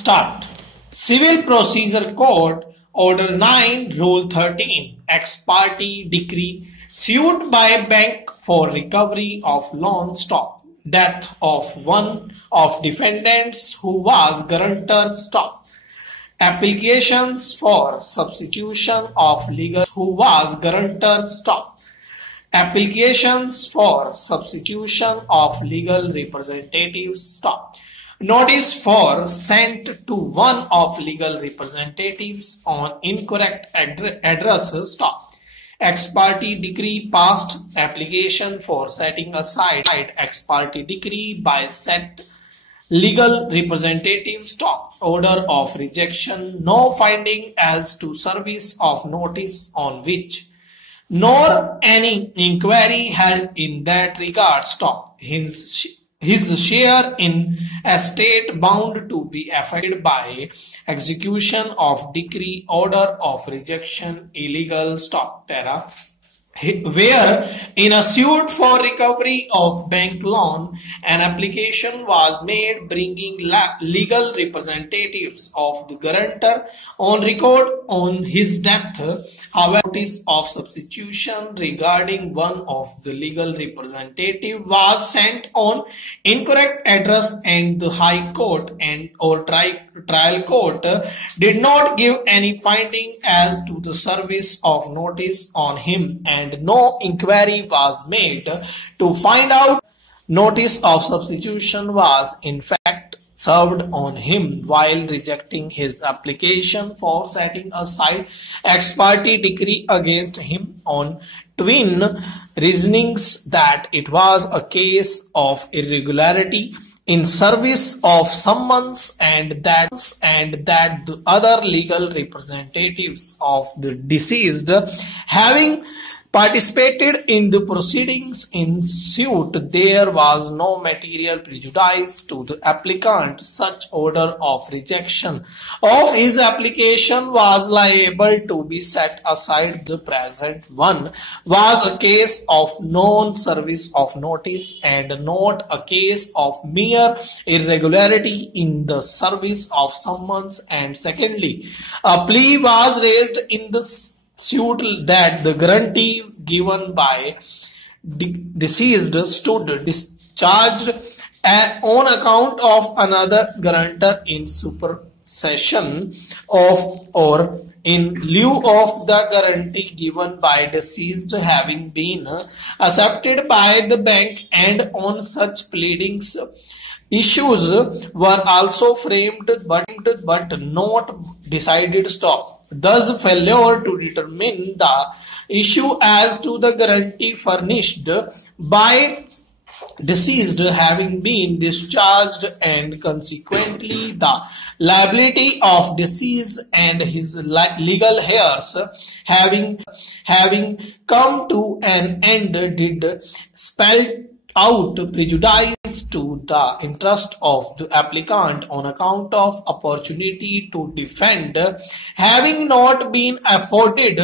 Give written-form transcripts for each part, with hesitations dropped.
Start. Civil Procedure Code, Order 9, Rule 13, ex parte decree, suit by bank for recovery of loan stop, death of one of defendants who was guarantor stop, applications for substitution of legal who was guarantor stop, applications for substitution of legal representatives stop, notice for sent to one of legal representatives on incorrect address stop, ex parte decree passed, application for setting aside ex parte decree by set legal representative stop, order of rejection, no finding as to service of notice on which, nor any inquiry held in that regard stop, his share in estate bound to be affected by execution of decree, order of rejection, illegal stop, para. Where in a suit for recovery of bank loan, an application was made bringing legal representatives of the guarantor on record on his death, however, notice of substitution regarding one of the legal representative was sent on incorrect address, and the High Court and or trial court did not give any finding as to the service of notice on him, and no inquiry was made to find out notice of substitution was in fact served on him, while rejecting his application for setting aside ex parte decree against him on twin reasonings that it was a case of irregularity in service of summons, and that the other legal representatives of the deceased, having participated in the proceedings in suit, there was no material prejudice to the applicant. Such order of rejection of his application was liable to be set aside. The present one was a case of non-service of notice and not a case of mere irregularity in the service of summons. And secondly, a plea was raised in the suit that the guarantee given by deceased stood discharged on account of another guarantor in supersession of or in lieu of the guarantee given by deceased having been accepted by the bank, and on such pleadings issues were also framed but not decided stop. Thus, failure to determine the issue as to the guarantee furnished by deceased having been discharged, and consequently the liability of deceased and his legal heirs having come to an end, did spell out prejudice to the interest of the applicant on account of opportunity to defend having not been afforded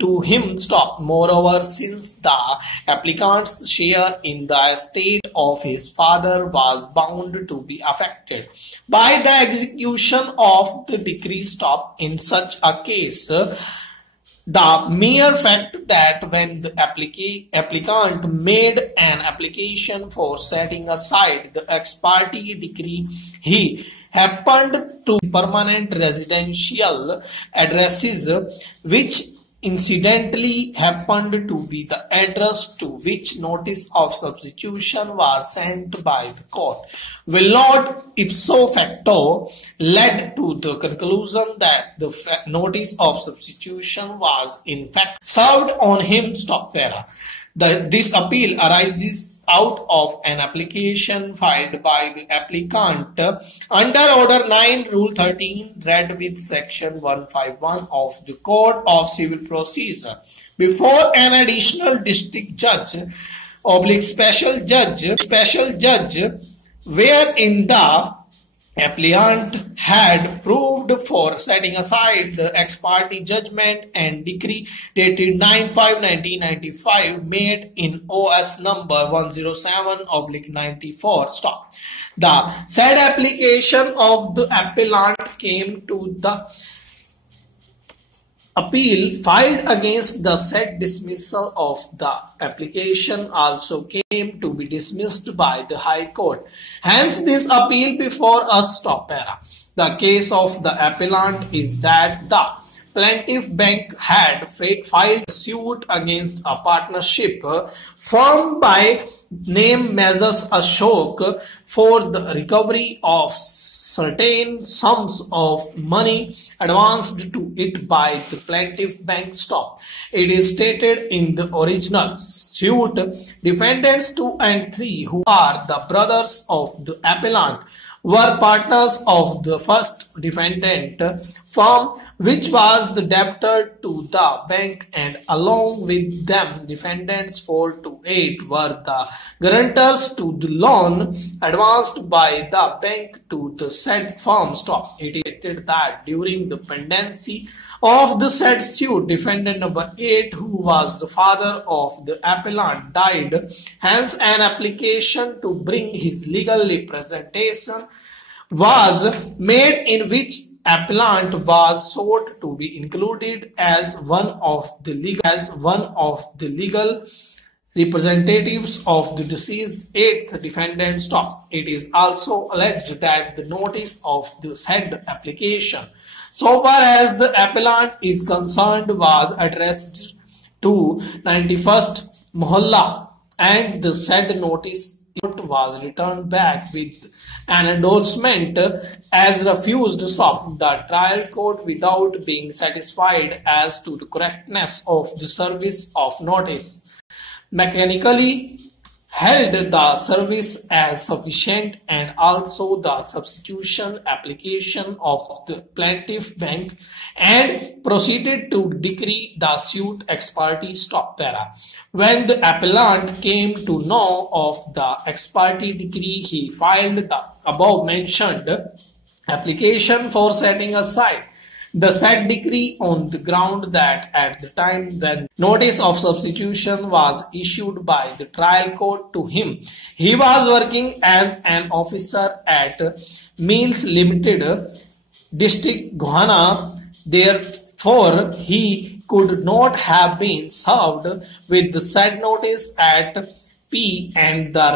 to him stop. Moreover, since the applicant's share in the estate of his father was bound to be affected by the execution of the decree stop, in such a case the mere fact that when the applicant made an application for setting aside the ex parte decree, he happened to permanent residential addresses, which incidentally happened to be the address to which notice of substitution was sent by the court, will not ipso facto led to the conclusion that the notice of substitution was in fact served on him stop, para. This appeal arises out of an application filed by the applicant under Order 9, Rule 13, read with Section 151 of the Code of Civil Procedure before an additional district judge / special judge, wherein the appellant had proved for setting aside the ex parte judgment and decree dated 9/5/1995 made in OS number 107/94. Stop. The said application of the appellant came to the appeal filed against the said dismissal of the application also came to be dismissed by the High Court. Hence, this appeal before us. Stop para. The case of the appellant is that the plaintiff bank had filed suit against a partnership firm by name Measures Ashok for the recovery of certain sums of money advanced to it by the plaintiff bank. Stop. It is stated in the original suit, defendants 2 and 3, who are the brothers of the appellant, were partners of the first defendant firm, which was the debtor to the bank, and along with them defendants 4 to 8 were the guarantors to the loan advanced by the bank to the said firm. Stop. It is stated that during the pendency of the said suit, defendant number 8, who was the father of the appellant, died. Hence, an application to bring his legal representation was made, in which appellant was sought to be included as one of the legal representatives of the deceased 8th defendant. Stop. It is also alleged that the notice of the said application, so far as the appellant is concerned, was addressed to 91st Mohalla, and the said notice was returned back with an endorsement as refused. Stop. The trial court, without being satisfied as to the correctness of the service of notice, mechanically held the service as sufficient, and also the substitution application of the plaintiff bank, and proceeded to decree the suit ex parte. Stop para. When the appellant came to know of the ex parte decree, he filed the above mentioned application for setting aside the said decree on the ground that at the time when notice of substitution was issued by the trial court to him, he was working as an officer at Mills Limited, District Gohana. Therefore, he could not have been served with the said notice at P, and the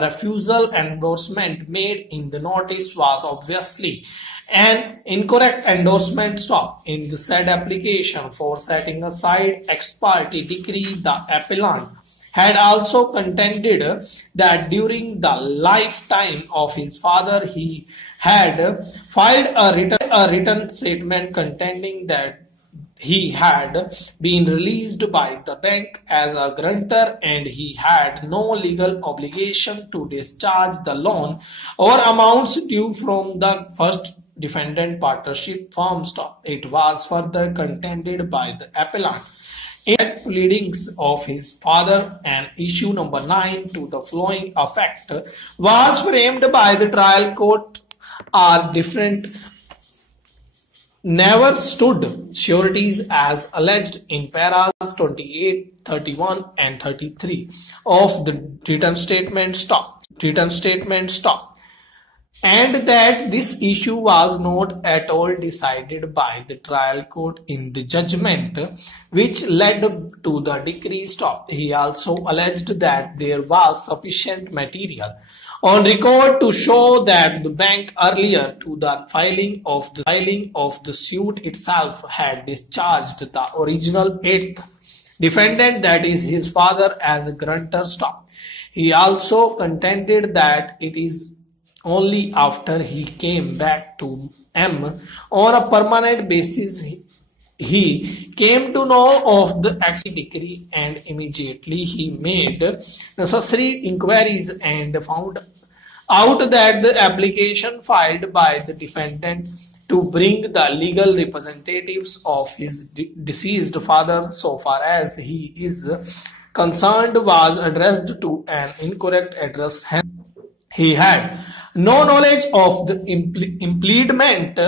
refusal endorsement made in the notice was obviously an incorrect endorsement. Stop. In the said application for setting aside ex parte decree, the appellant had also contended that during the lifetime of his father he had filed a written statement contending that he had been released by the bank as a grantor, and he had no legal obligation to discharge the loan or amounts due from the first defendant partnership firm. Stop. It was further contended by the appellant in pleadings of his father, and issue number 9 to the following effect was framed by the trial court are different. Never stood sureties as alleged in paras 28, 31 and 33 of the written statement. Stop. And that this issue was not at all decided by the trial court in the judgment which led to the decree. Stop. He also alleged that there was sufficient material on record to show that the bank earlier to the filing of the suit itself had discharged the original 8th defendant, that is his father, as a grantor. Stop. He also contended that it is only after he came back to M on a permanent basis he came to know of the actual decree, and immediately he made necessary inquiries and found out that the application filed by the defendant to bring the legal representatives of his deceased father, so far as he is concerned, was addressed to an incorrect address. Hence, he had No knowledge of the impediment